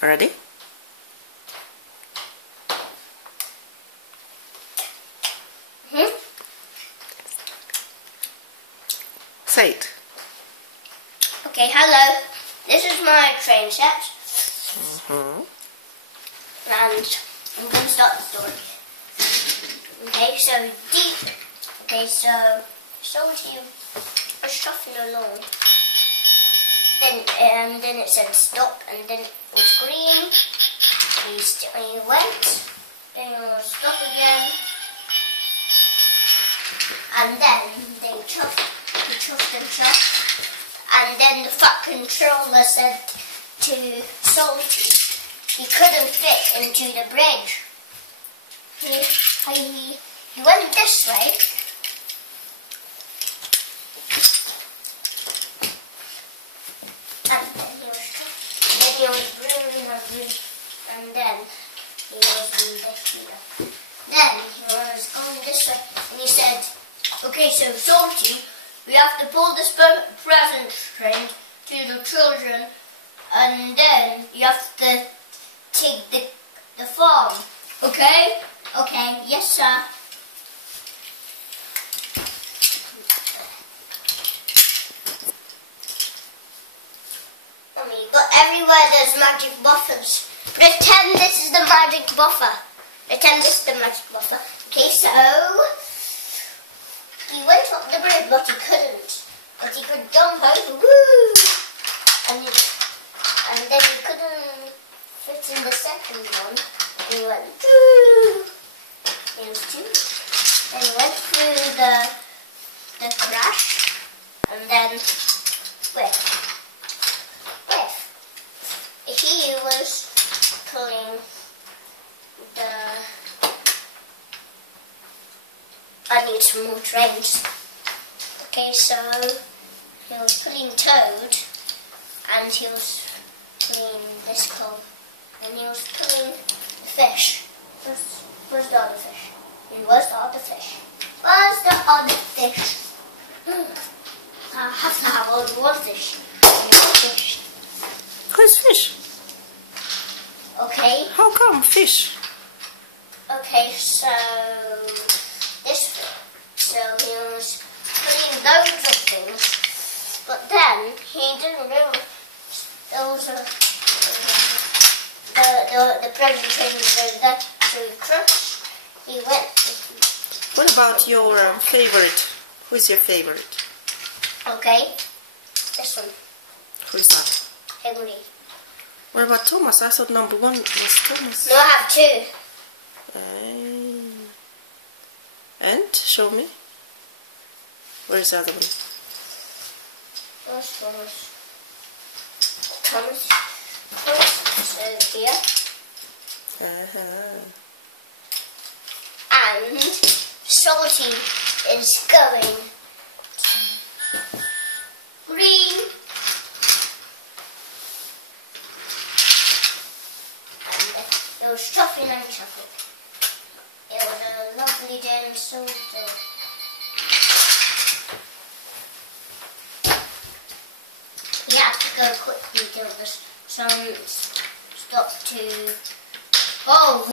Ready? Say it. Okay, hello. This is my train set. And I'm going to start the story. Okay, so deep. Okay, so Salty was shuffling along. Then it said stop, and then it was green. He went. Then it was stop again. And then they chuffed. He chuffed and chuffed. And then the fat controller said to Salty he couldn't fit into the bridge. He went this way. And then he was chuffed. Then he was green and green. And then he was in this here. Then he was going this way. And he said, okay, so Salty, we have to pull this present train to the children, and then you have to take the farm. Okay? Okay, yes sir. Mommy, but everywhere there's magic buffers. Pretend this is the magic buffer. Pretend this is the magic buffer. Okay, so he went up the bridge, but he couldn't. But he could jump over, woo! And then he couldn't fit in the second one. He went, woo! He was two. Then he went through the crash, and then whiff. He was pulling I need some more trains. Okay, so he was pulling Toad, and he was pulling this club, and he was pulling the fish. Where's the other fish? Where's the other fish? Where's the other fish? I have to have only one fish. Where's fish? Okay. How come fish? Okay, so so he was putting loads of things, but then he didn't realize there was the present train was over there, so he crashed. He went. What about your favorite? Who's your favorite? Okay, this one. Who's that? Henry. What about Thomas? I thought number one was Thomas. No, I have two. And show me. Where's the other one? Where's Thomas? Thomas is over here. And Salty is going green. And it was chopping and chopping. It was a lovely day and so we had to go quickly till the sun stopped to... Oh!